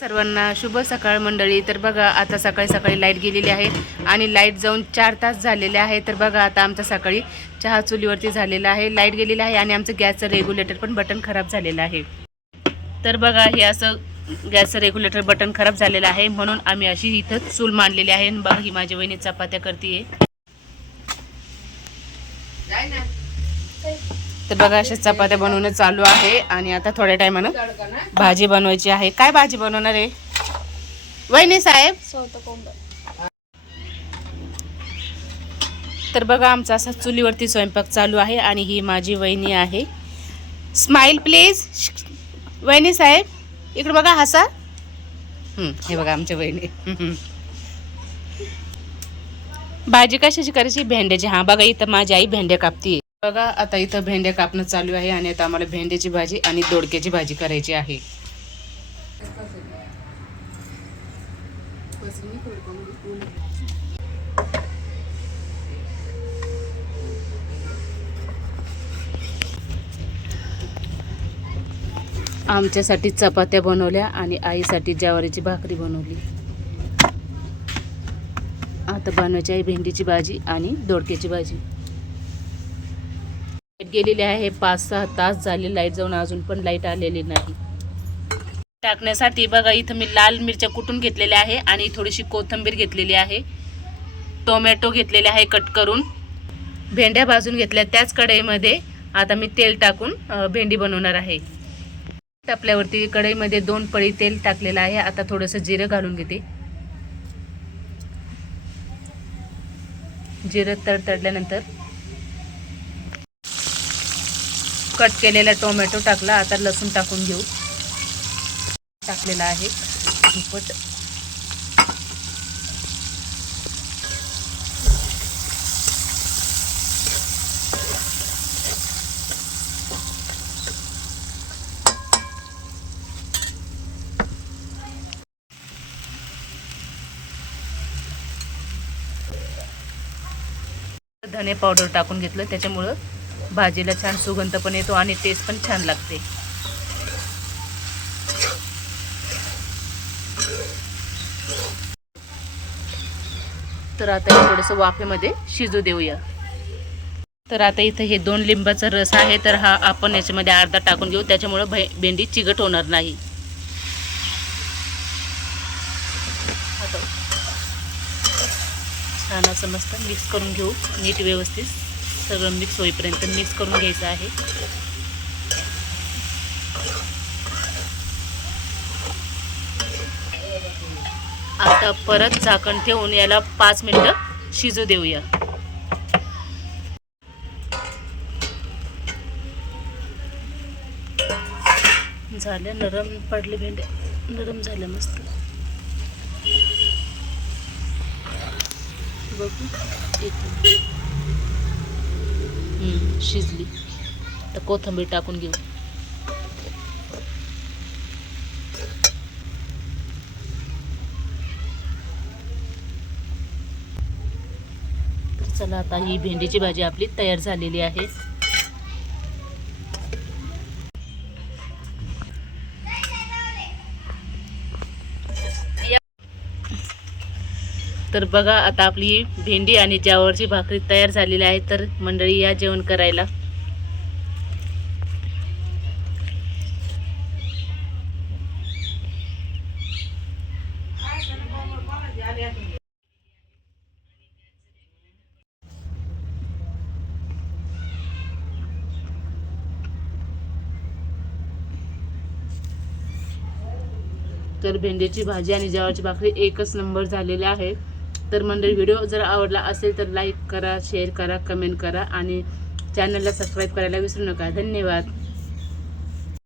सर्वांना शुभ सकाळ मंडळी. तर बघा आता सकाळी सकाळी लाईट गेलेली आहे आणि लाईट जाऊन 4 तास झालेले आहे. तर बघा आता आमचा सकाळी चहा चुलीवरती झालेला आहे. लाईट गेलेली आहे आणि आमचं गॅसचं रेग्युलेटर पण बटन खराब झालेलं आहे. तर बघा हे असं गॅसचं रेग्युलेटर बटन खराब झालेलं आहे म्हणून आम्ही अशी इथं चूल मांडलेली आहे. बघा ही माझी वहिनी चपात्या करते. तर बघा अशा चपात्या बनवणं चालू आहे आणि आता थोड्या टायमानं भाजी बनवायची आहे. काय भाजी बनवणार आहे वहिनी साहेब? तर बघा आमचा असा चुलीवरती स्वयंपाक चालू आहे आणि ही माझी वहिनी आहे. Smile please. वहिनी साहेब इकडे बघा हसा. हे बघा आमच्या वहिनी. भाजी कशाची करायची? भेंड्याची. हा बघा इथं माझी आई भेंड्या कापतीये. बघा आता इथं भेंड्या कापणं चालू आहे आणि आता आम्हाला भेंड्याची भाजी आणि दोडक्याची भाजी करायची आहे. आमच्यासाठी चपात्या बनवल्या आणि आईसाठी ज्वारीची भाकरी बनवली. आता बनवायची आहे भेंडीची भाजी आणि दोडक्याची भाजी. लाईट गेलेली आहे. 5-6 तास झाले लाईट जाऊन, अजून पण लाईट आलेली नाही. टाकण्यासाठी बघा इथं मी लाल मिरच्या कुटून घेतलेल्या आहे आणि थोडीशी कोथिंबीर घेतलेली आहे. टोमॅटो घेतलेले आहे कट करून. भेंड्या भाजून घेतल्या त्याच कढईमध्ये आता मी तेल टाकून भेंडी बनवणार आहे. तापल्यावरती कढईमध्ये 2 पळी तेल टाकलेलं आहे. आता थोडंसं जिरं घालून घेते. जिरं तडतडल्यानंतर कट केलेला टोमॅटो टाकला. आता लसूण टाकून घेऊ. टाकलेला आहे तिखट. धने पावडर टाकून घेतलं, त्याच्यामुळं भाजीला छान सुगंध पण येतो आणि टेस्ट पण छान लागते. तर आता हे थोडंसं वाफेमध्ये शिजू देऊया. तर आता इथं हे 2 लिंबाचा रस आहे, तर हा आपण याच्यामध्ये अर्धा टाकून घेऊ, त्याच्यामुळं भेंडी चिकट होणार नाही. छान असं मस्त मिक्स करून घेऊ. नीट व्यवस्थित सगळं मिक्स होईपर्यंत मिक्स करून घ्यायचं आहे. आता परत झाकण ठेवून याला 5 मिनिटं शिजू देऊया. झाल्या नरम पडले भेंड्या, नरम झाल्या मस्त. बघू शिजली. तर कोथिंबीर टाकून घेऊ. तर चला आता ही भेंडीची भाजी आपली तयार झालेली आहे. तर बघा आता आपली भेंडी आणि ज्वारीची भाकरी तयार झालेली आहे. तर मंडळी या जेवण करायला. तर भेंडीची भाजी आणि ज्वारीची भाकरी एकच नंबर झालेले आहे. तर मंडळी व्हिडिओ जर आवडला असेल तर लाईक करा, शेअर करा, कमेंट करा आणि चॅनलला सबस्क्राईब करायला विसरू नका. धन्यवाद.